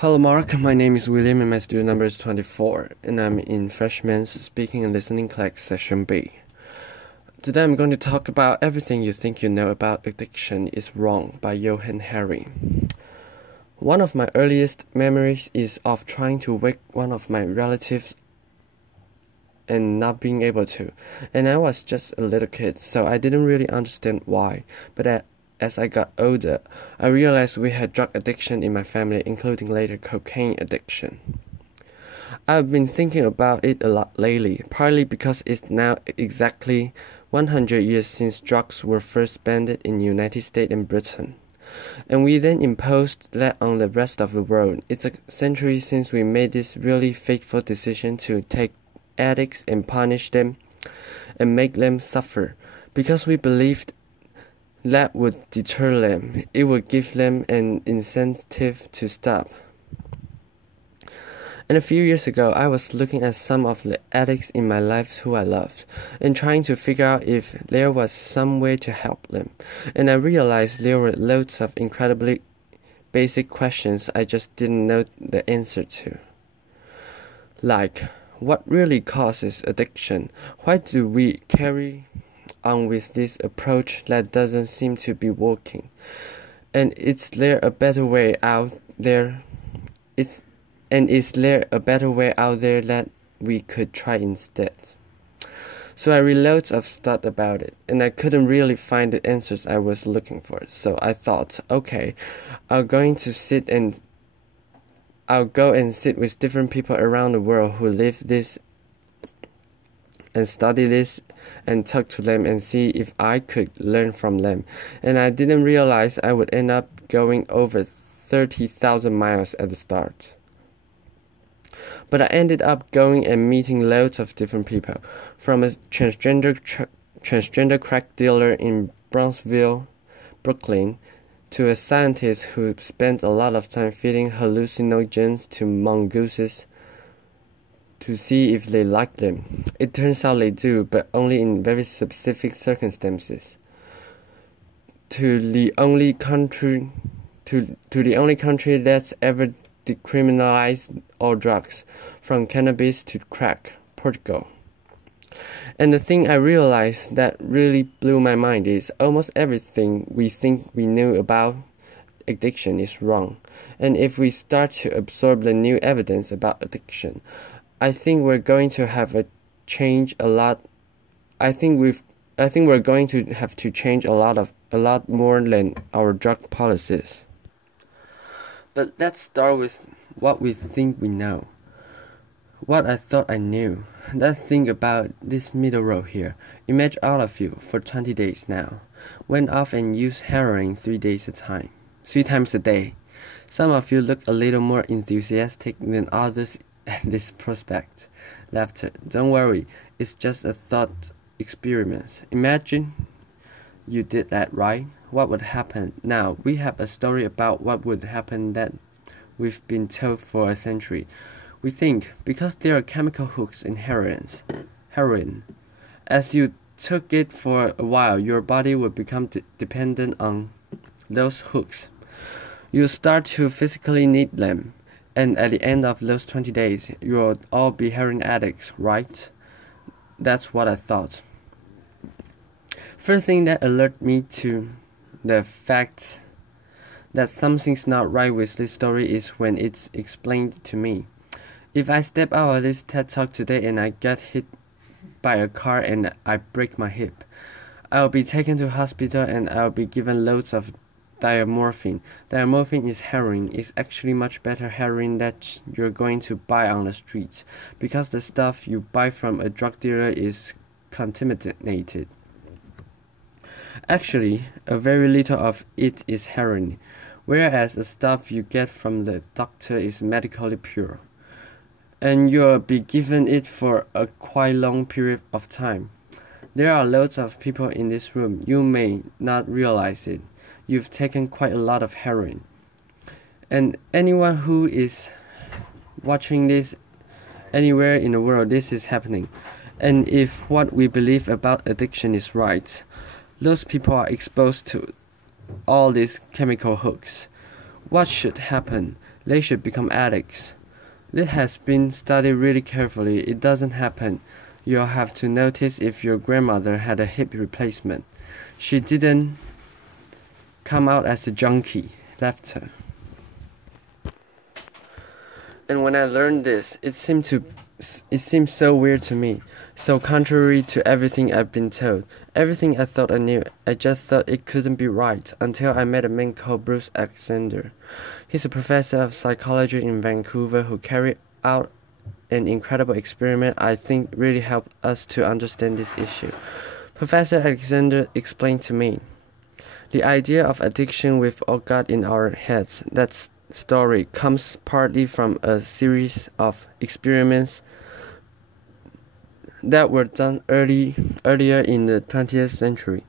Hello Mark, my name is William and my student number is 24 and I'm in Freshman's Speaking and Listening Class Session B. Today I'm going to talk about Everything You Think You Know About Addiction is Wrong by Johann. One of my earliest memories is of trying to wake one of my relatives and not being able to, and I was just a little kid, so I didn't really understand why, but as I got older, I realized we had drug addiction in my family, including later cocaine addiction. I've been thinking about it a lot lately, partly because it's now exactly 100 years since drugs were first banned in the United States and Britain. And we then imposed that on the rest of the world. It's a century since we made this really fateful decision to take addicts and punish them and make them suffer, because we believed that would deter them. It would give them an incentive to stop. And a few years ago, I was looking at some of the addicts in my life who I loved, and trying to figure out if there was some way to help them. And I realized there were loads of incredibly basic questions I just didn't know the answer to. Like, what really causes addiction? Why do we carry on with this approach that doesn't seem to be working? And is there a better way out there? Is there a better way out there that we could try instead? So I read loads of stuff about it, and I couldn't really find the answers I was looking for. So I thought, okay, I'll go and sit with different people around the world who live this and study this and talk to them and see if I could learn from them. And I didn't realize I would end up going over 30,000 miles at the start. But I ended up going and meeting loads of different people, from a transgender crack dealer in Brownsville, Brooklyn, to a scientist who spent a lot of time feeding hallucinogens to mongooses to see if they like them. It turns out they do, but only in very specific circumstances. To the only country that's ever decriminalized all drugs, from cannabis to crack, Portugal. And the thing I realized that really blew my mind is almost everything we think we knew about addiction is wrong. And if we start to absorb the new evidence about addiction, I think we're going to have to change a lot. I think we're going to have to change a lot more than our drug policies. But let's start with what we think we know. What I thought I knew. Let's think about this middle row here. Imagine all of you, for 20 days now, went off and used heroin 3 times a day. Some of you look a little more enthusiastic than others at this prospect. Laughter. Don't worry, it's just a thought experiment. Imagine you did that, right? What would happen? Now, we have a story about what would happen that we've been told for a century. We think, because there are chemical hooks in heroin, as you took it for a while, your body would become dependent on those hooks. You start to physically need them, and at the end of those 20 days, you'll all be heroin addicts, right? That's what I thought. First thing that alerted me to the fact that something's not right with this story is when it's explained to me. If I step out of this TED Talk today and I get hit by a car and I break my hip, I'll be taken to hospital and I'll be given loads of diamorphine. Diamorphine is heroin. It's actually much better heroin that you're going to buy on the streets, because the stuff you buy from a drug dealer is contaminated. Actually, a very little of it is heroin, whereas the stuff you get from the doctor is medically pure, and you'll be given it for a quite long period of time. There are loads of people in this room. You may not realize it. You've taken quite a lot of heroin. And anyone who is watching this anywhere in the world, this is happening. And if what we believe about addiction is right, those people are exposed to all these chemical hooks. What should happen? They should become addicts. This has been studied really carefully. It doesn't happen. You'll have to notice if your grandmother had a hip replacement. She didn't come out as a junkie, left her. And when I learned this, it seemed so weird to me, so contrary to everything I've been told, everything I thought I knew. I just thought it couldn't be right until I met a man called Bruce Alexander. He's a professor of psychology in Vancouver who carried out an incredible experiment I think really helped us to understand this issue. Professor Alexander explained to me, the idea of addiction we've all got in our heads, that story comes partly from a series of experiments that were done earlier in the 20th century.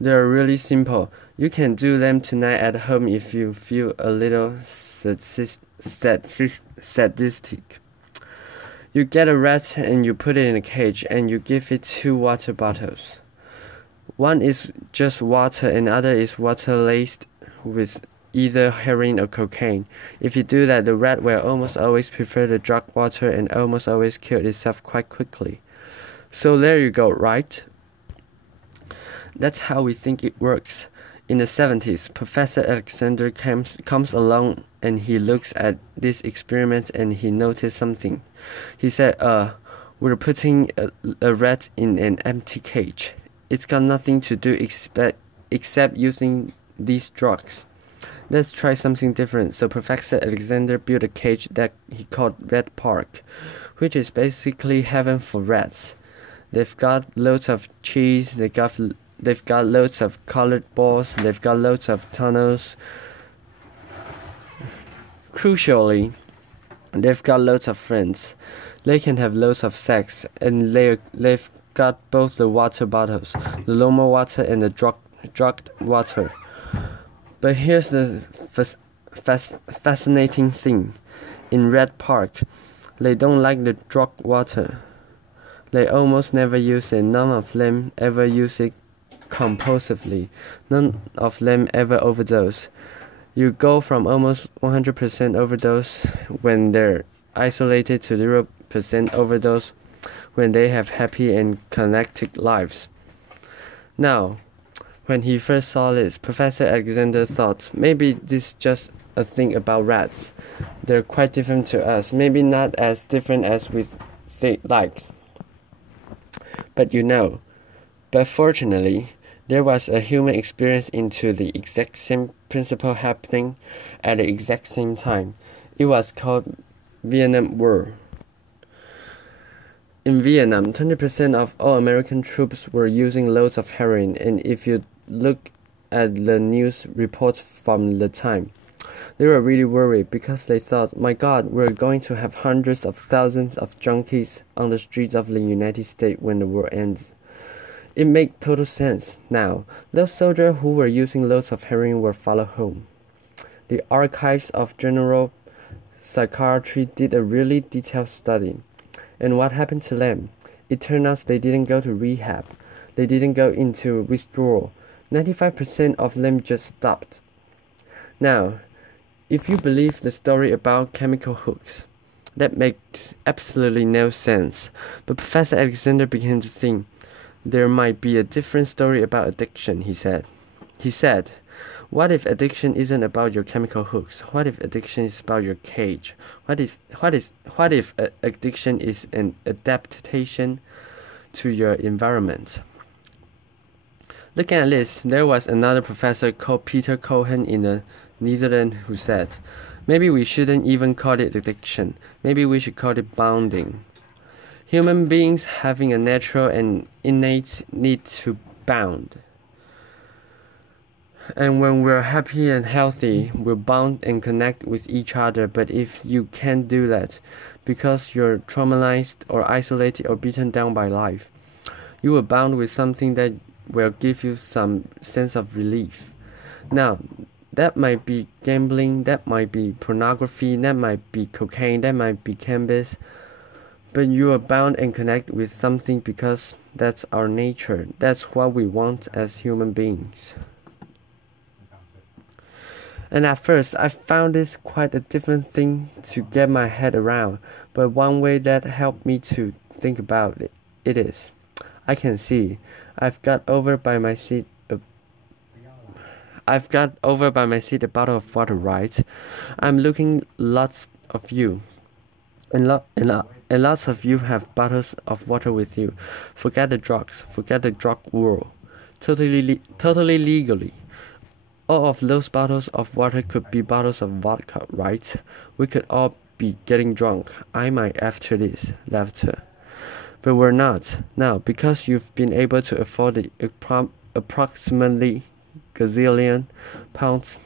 They're really simple. You can do them tonight at home if you feel a little sadistic. You get a rat and you put it in a cage and you give it 2 water bottles. One is just water and the other is water laced with either heroin or cocaine. If you do that, the rat will almost always prefer the drug water and almost always kill itself quite quickly. So there you go, right? That's how we think it works. In the 70s, Professor Alexander comes along and he looks at this experiment and he noticed something. He said, we're putting a rat in an empty cage. It's got nothing to do except using these drugs. Let's try something different. So Professor Alexander built a cage that he called Rat Park, which is basically heaven for rats. They've got loads of cheese, they've got loads of colored balls, they've got loads of tunnels. Crucially, they've got loads of friends. They can have loads of sex, and they've got both the water bottles, the normal water and the drugged water. But here's the fascinating thing. In Red Park, they don't like the drugged water. They almost never use it. None of them ever use it compulsively. None of them ever overdose. You go from almost 100% overdose when they're isolated to 0% overdose when they have happy and connected lives. Now, when he first saw this, Professor Alexander thought, maybe this is just a thing about rats. They're quite different to us, maybe not as different as we like. But fortunately, there was a human experience into the exact same principle happening at the exact same time. It was called Vietnam War. In Vietnam, 20% of all American troops were using loads of heroin, and if you look at the news reports from the time, they were really worried because they thought, my God, we're going to have hundreds of thousands of junkies on the streets of the United States when the war ends. It made total sense now. Those soldiers who were using loads of heroin were followed home. The Archives of General Psychiatry did a really detailed study. And what happened to them? It turned out they didn't go to rehab. They didn't go into withdrawal. 95% of them just stopped. Now, if you believe the story about chemical hooks, that makes absolutely no sense. But Professor Alexander began to think, there might be a different story about addiction, he said. He said, what if addiction isn't about your chemical hooks? What if addiction is about your cage? What if addiction is an adaptation to your environment? Looking at this, there was another professor called Peter Cohen in the Netherlands who said, maybe we shouldn't even call it addiction. Maybe we should call it bounding. Human beings having a natural and innate need to bound. And when we're happy and healthy, we're bound and connect with each other. But if you can't do that because you're traumatized or isolated or beaten down by life, you are bound with something that will give you some sense of relief. Now, that might be gambling, that might be pornography, that might be cocaine, that might be cannabis. But you are bound and connect with something because that's our nature. That's what we want as human beings. And at first, I found this quite a different thing to get my head around, but one way that helped me to think about it is, I can see, I've got over by my seat a bottle of water, right? I'm looking lots of you, and lots of you have bottles of water with you. Forget the drugs, forget the drug world. Totally legally. All of those bottles of water could be bottles of vodka, right? We could all be getting drunk. I might after this. Laughter. But we're not. Now, because you've been able to afford the approximately gazillion pounds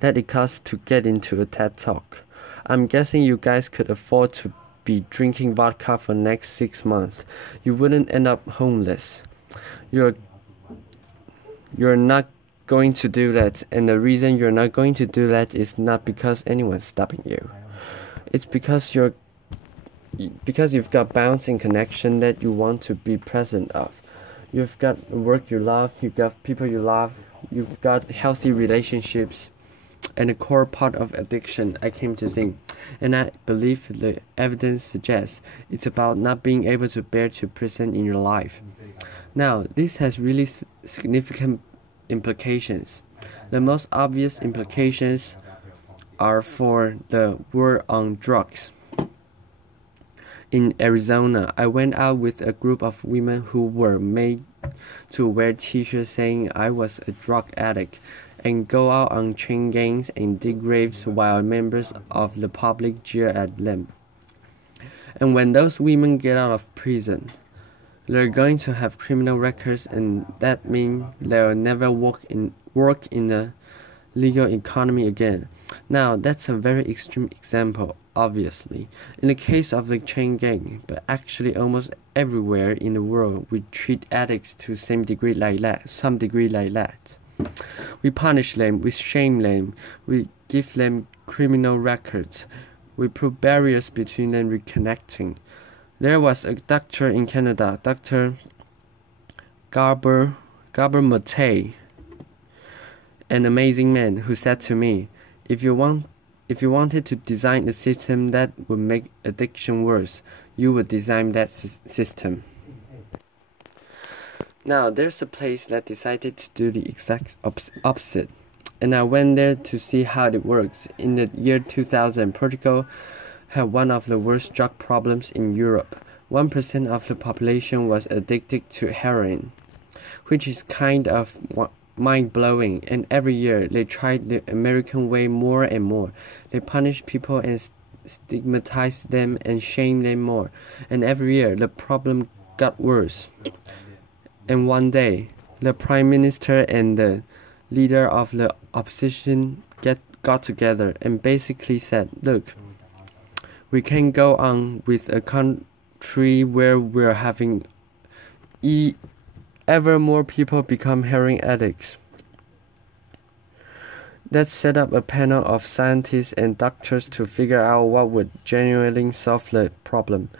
that it costs to get into a TED Talk, I'm guessing you guys could afford to be drinking vodka for the next 6 months. You wouldn't end up homeless. You're not going to do that, and the reason you're not going to do that is not because anyone's stopping you. It's because you've got bounds in connection that you want to be present of. You've got work you love, you've got people you love, you've got healthy relationships, and a core part of addiction, I came to think, and I believe the evidence suggests it's about not being able to bear to present in your life. Now, this has really significant implications. The most obvious implications are for the war on drugs. In Arizona, I went out with a group of women who were made to wear t-shirts saying I was a drug addict and go out on chain gangs and dig graves while members of the public jeer at them. And when those women get out of prison, they're going to have criminal records, and that means they'll never work in the legal economy again. Now, that's a very extreme example, obviously, in the case of the chain gang, but actually almost everywhere in the world we treat addicts to some degree like that. We punish them, we shame them, we give them criminal records, we put barriers between them reconnecting. There was a doctor in Canada, Dr. Garber Mattei, an amazing man, who said to me, if you wanted to design a system that would make addiction worse, you would design that system. Now, there's a place that decided to do the exact opposite, and I went there to see how it works. In the year 2000, Portugal had one of the worst drug problems in Europe. 1% of the population was addicted to heroin, which is kind of mind-blowing, and every year they tried the American way more and more. They punished people and stigmatized them and shamed them more, and every year the problem got worse. And one day, the Prime Minister and the leader of the opposition got together and basically said, look, we can't go on with a country where we're having ever more people become heroin addicts. Let's set up a panel of scientists and doctors to figure out what would genuinely solve the problem.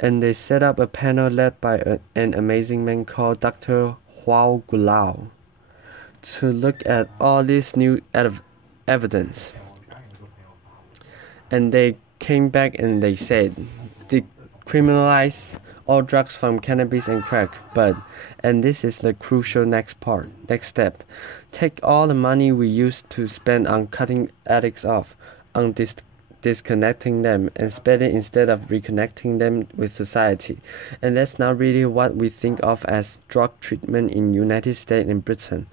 And they set up a panel led by an amazing man called Dr. Huao Gulao to look at all this new evidence. And they came back and they said, decriminalize all drugs from cannabis and crack, but, and this is the crucial next step, take all the money we used to spend on cutting addicts off, on disconnecting them, and spend it instead of reconnecting them with society. And that's not really what we think of as drug treatment in United States and Britain.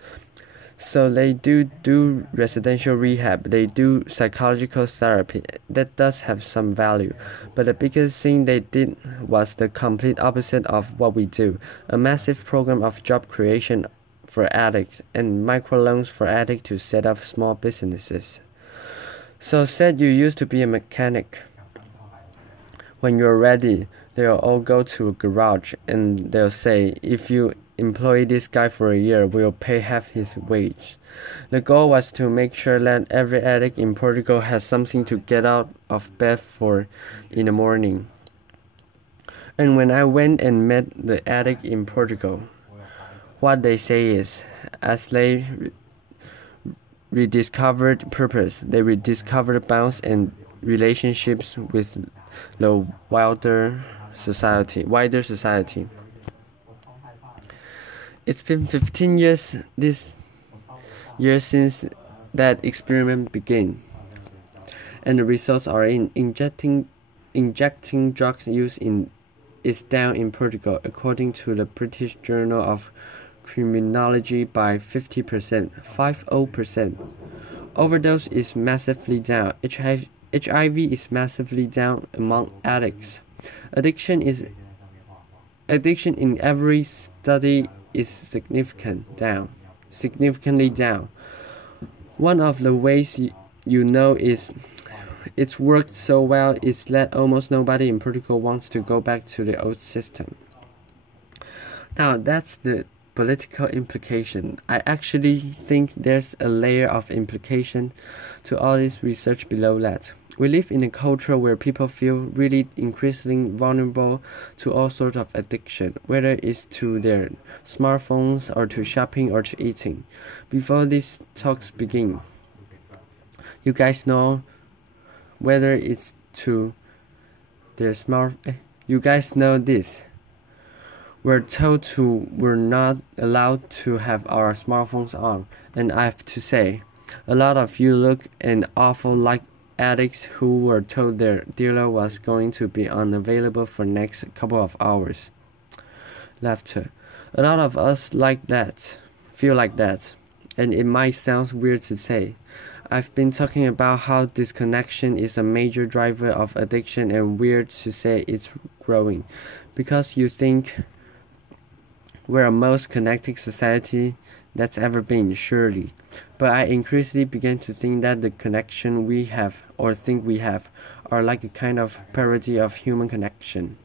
So they do residential rehab, they do psychological therapy. That does have some value. But the biggest thing they did was the complete opposite of what we do. A massive program of job creation for addicts and microloans for addicts to set up small businesses. So said you used to be a mechanic. When you're ready, they'll all go to a garage and they'll say, if you employ this guy for a year, we'll pay half his wage. The goal was to make sure that every addict in Portugal has something to get out of bed for in the morning. And when I went and met the addict in Portugal, what they say is, as they rediscovered purpose. They rediscovered bonds and relationships with the wider society. It's been 15 years this year since that experiment began, and the results are in injecting drugs use is down in Portugal, according to the British Journal of Criminology, by 50%. Overdose is massively down. HIV is massively down among addicts. Addiction in every study is significantly down. One of the ways you know it's worked so well is that almost nobody in Portugal wants to go back to the old system. Now that's the political implication. I actually think there's a layer of implication to all this research below that. We live in a culture where people feel really increasingly vulnerable to all sorts of addiction, whether it's to their smartphones or to shopping or to eating. Before these talks begin, you guys know whether it's to their you guys know this. We're told we're not allowed to have our smartphones on, and I have to say, a lot of you look an awful like addicts who were told their dealer was going to be unavailable for next couple of hours. Laughter. A lot of us feel like that, and it might sound weird to say. I've been talking about how disconnection is a major driver of addiction, and weird to say it's growing, because you think we're the most connected society that's ever been, surely. But I increasingly began to think that the connection we have, or think we have, are like a kind of parody of human connection.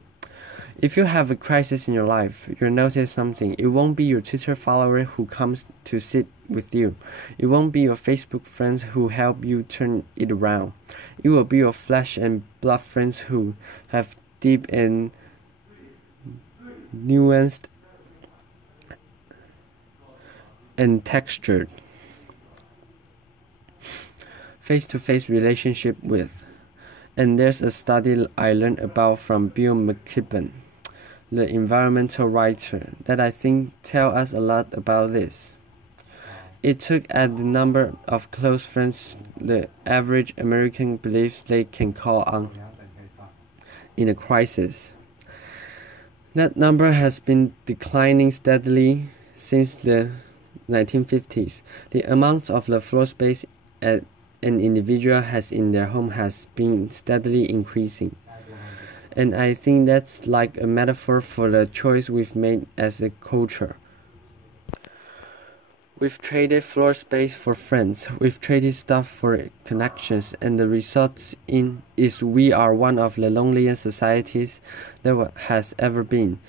If you have a crisis in your life, you'll notice something. It won't be your Twitter follower who comes to sit with you. It won't be your Facebook friends who help you turn it around. It will be your flesh and blood friends who have deep and nuanced and textured face-to-face relationship with. And there's a study I learned about from Bill McKibben, the environmental writer, that I think tell us a lot about this. It took at the number of close friends the average American believes they can call on in a crisis. That number has been declining steadily since the 1950s. The amount of the floor space an individual has in their home has been steadily increasing. And I think that's like a metaphor for the choice we've made as a culture. We've traded floor space for friends. We've traded stuff for connections, and the result is we are one of the loneliest societies there has ever been.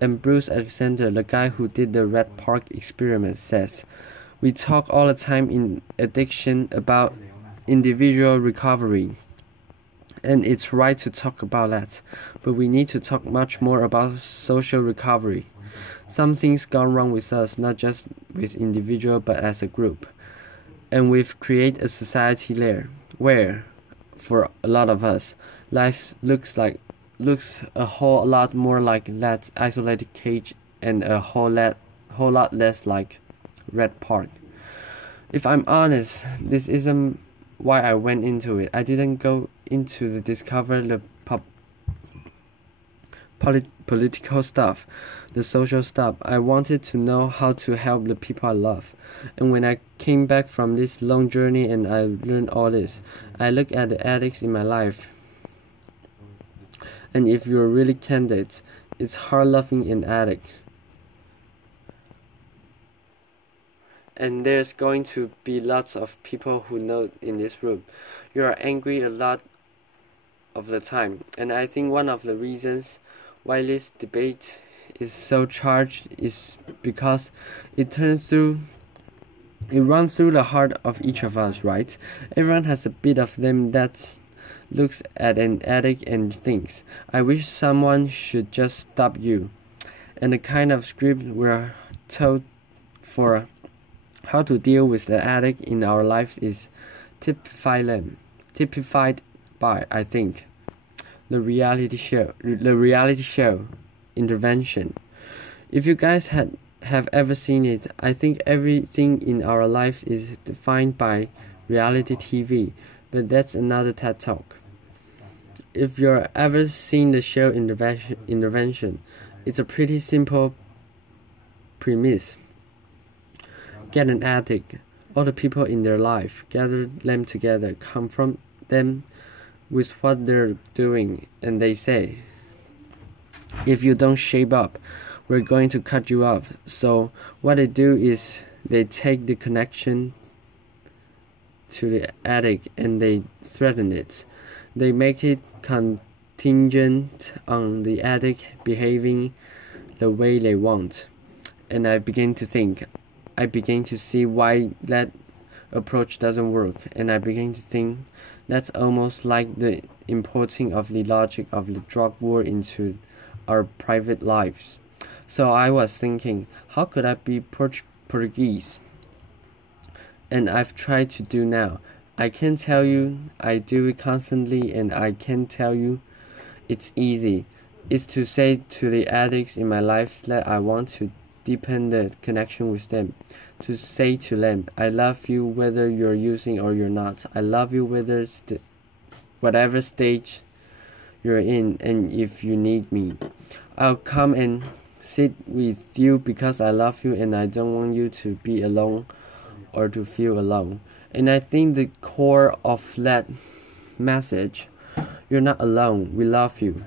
And Bruce Alexander, the guy who did the Red Park experiment, says, "We talk all the time in addiction about individual recovery. And it's right to talk about that, but we need to talk much more about social recovery. Something's gone wrong with us, not just with individual but as a group. And we've created a society there where, for a lot of us, life looks a whole lot more like that isolated cage and a whole lot less like Red Park. If I'm honest, this isn't why I went into it. I didn't go into discover the political stuff, the social stuff. I wanted to know how to help the people I love. And when I came back from this long journey and I learned all this, I look at the addicts in my life. And if you're really candid, it's hard loving an addict. And there's going to be lots of people who know in this room. You are angry a lot of the time. And I think one of the reasons why this debate is so charged is because it runs through the heart of each of us, right? Everyone has a bit of them that looks at an addict and thinks, I wish someone should just stop you. And the kind of script we're told for How to deal with the addict in our lives is typified by, I think, the reality show Intervention. If you guys have ever seen it, I think everything in our lives is defined by reality TV, but that's another TED Talk. If you've ever seen the show Intervention, it's a pretty simple premise. Get an addict, all the people in their life, gather them together, confront them with what they're doing, and they say, if you don't shape up, we're going to cut you off. So what they do is they take the connection to the addict and they threaten it. They make it contingent on the addict behaving the way they want. And I begin to see why that approach doesn't work, and I begin to think that's almost like the importing of the logic of the drug war into our private lives. So I was thinking, how could I be Portuguese? And I've tried to do now. I can tell you I do it constantly, and I can tell you it's easy. It's to say to the addicts in my life that I want to deepen the connection with them. To say to them, I love you whether you're using or you're not. I love you whatever stage you're in, and if you need me, I'll come and sit with you because I love you and I don't want you to be alone or to feel alone. And I think the core of that message, you're not alone, we love you,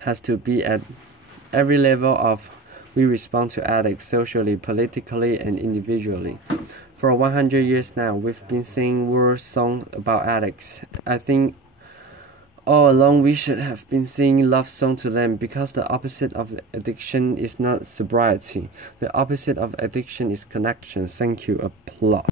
has to be at every level of we respond to addicts socially, politically, and individually. For 100 years now, we've been singing war songs about addicts. I think all along we should have been singing love songs to them, because the opposite of addiction is not sobriety. The opposite of addiction is connection. Thank you. Applause.